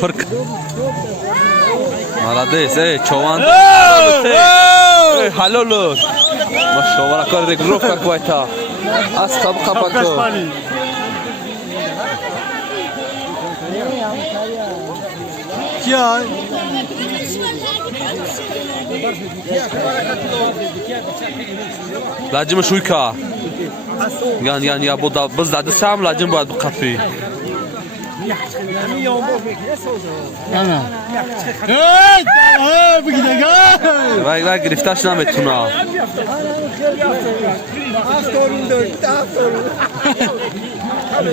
Pırk. Молодец, çoban. Halolo. Maşallah, какая регулировка какая-то. Аскаб капако. Ya. Lacım şuyka. Yani ya bu da biz da sam lacım bu kafi. Ana. Hey! Bu gidecek. Vay griftaş namet tuna.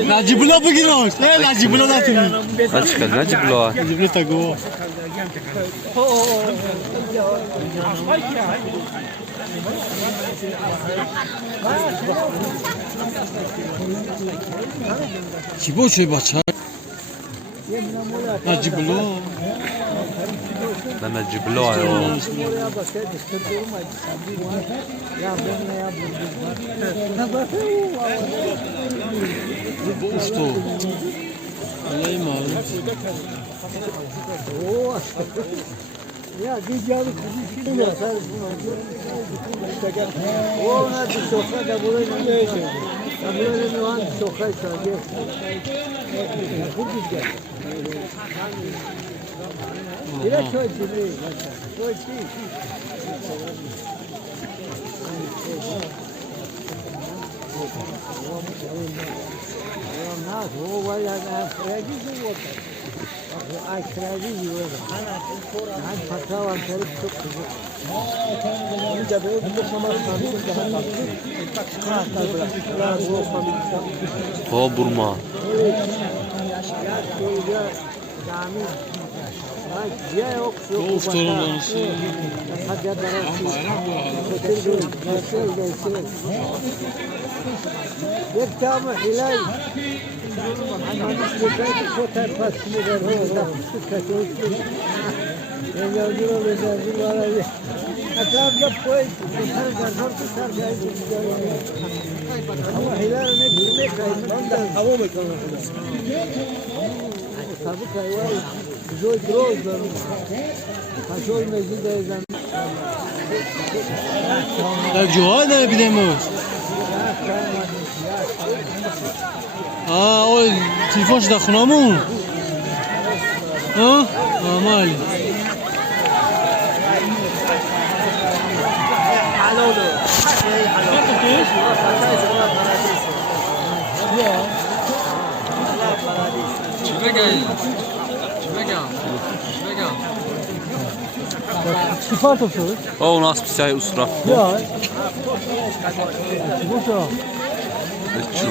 Nacibula bu gidiyor. Nacibula da tuni. Açık Nacibula. Nacibula tago. Çibo şey baça. Nacibula. Nacibula yo. Bu uçtu. Vallahi mal. Ya diyeceğim ki ya sen o ne bir sokağa da buraya ne şey? Ya buraya ne var sokağa sadece. Bu güzel. Bire köy gibi. Köy gibi. O var ya kredi yok. Ay kredi yok. Ay para var tarif çok güzel. Bir de böyle bir şamar tanıyor daha tatlı. O Burma. Of torunlarısı. Bir tane hilal. Fotoğraf pasını ver. Ben yavrum özellikle var ya. Aslında koy. Ama hilal ne bilmek lazım. Hava mı kalır? Tabii ki var. Güzel grozlar. Kaçol mezideyden. Ya Johanna bir de mi? Aa o telefon da xunamı. Ha? Amal. Sıfat olsun. O u nas psaj usra. Ya. Bu şu. Çu.